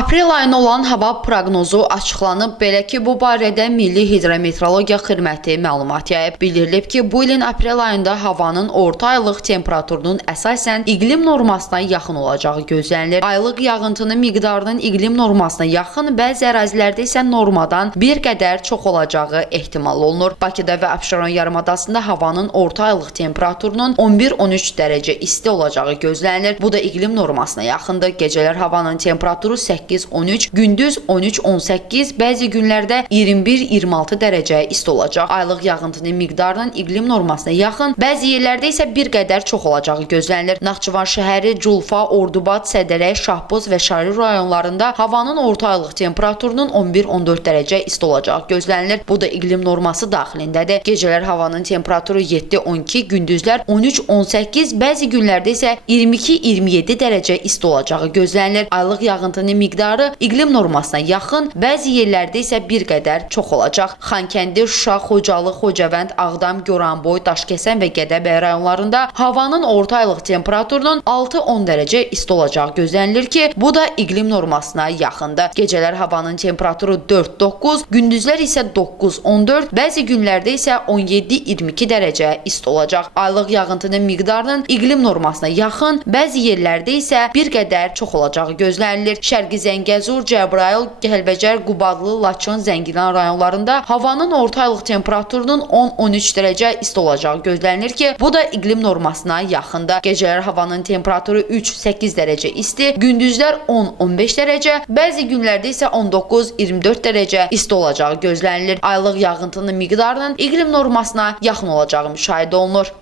Aprel ayına olan hava proqnozu açıqlanıb. Belə ki, bu barədə Milli Hidrometeorologiya Xidməti məlumat yayıb. Bildirilib ki, bu ilin aprel ayında havanın orta aylıq temperaturunun əsasən iqlim normasına yaxın olacağı gözlənilir. Aylıq yağıntının miqdarının iqlim normasına yaxın, bəzi ərazilərdə isə normadan bir qədər çox olacağı ehtimal olunur. Bakıda və Abşeron yarımadasında havanın orta aylıq temperaturunun 11-13 dərəcə isti olacağı gözlənilir. Bu da iqlim normasına yaxındır. Gecələr havanın temperaturu 8-13, gündüz 13-18, bəzi günlərdə 21-26 dərəcə isti olacaq. Aylıq yağıntının miqdarının iqlim normasına yaxın, bəzi yerlərdə isə bir qədər çox olacağı gözlənilir. Naxçıvan şəhəri, Culfa, Ordubad, Sədərək, Şahboz və Şari rayonlarında havanın orta aylıq temperaturunun 11-14 dərəcə isti olacağı gözlənilir. Bu da iqlim norması daxilindədir. Gecələr havanın temperaturu 7-12, gündüzlər 13-18, bəzi günlərdə isə 22-27 dərəcə isti olacağı gözlənilir. Aylıq yağıntının miqdarı iqlim normasına yaxın, bəzi yerlərdə isə bir qədər çox olacaq. Xankəndi, Şuşa, Xocalı, Xocavənd, Ağdam, Goranboy, Daşkəsən və Gədəbəy rayonlarında havanın orta aylıq temperaturunun 6-10 dərəcə isti olacağı gözlənilir ki, bu da iqlim normasına yaxındır. Gecələr havanın temperaturu 4-9, gündüzlər isə 9-14, bəzi günlərdə isə 17-22 dərəcə isti olacaq. Aylıq yağıntının miqdarının iqlim normasına yaxın, bəzi yerlərdə isə bir qədər çox olacağı gözlənilir. Şərqi Zəngəzur, Cəbrayıl, Kəlbəcər, Qubadlı, Laçın, Zəngilan rayonlarında havanın orta aylıq temperaturunun 10-13 dərəcə isti olacağı gözlənilir ki, bu da iqlim normasına yaxındır. Gecələr havanın temperaturu 3-8 dərəcə isti, gündüzlər 10-15 dərəcə, bəzi günlərdə isə 19-24 dərəcə isti olacağı gözlənilir. Aylıq yağıntının miqdarının iqlim normasına yaxın olacağı müşahidə olunur.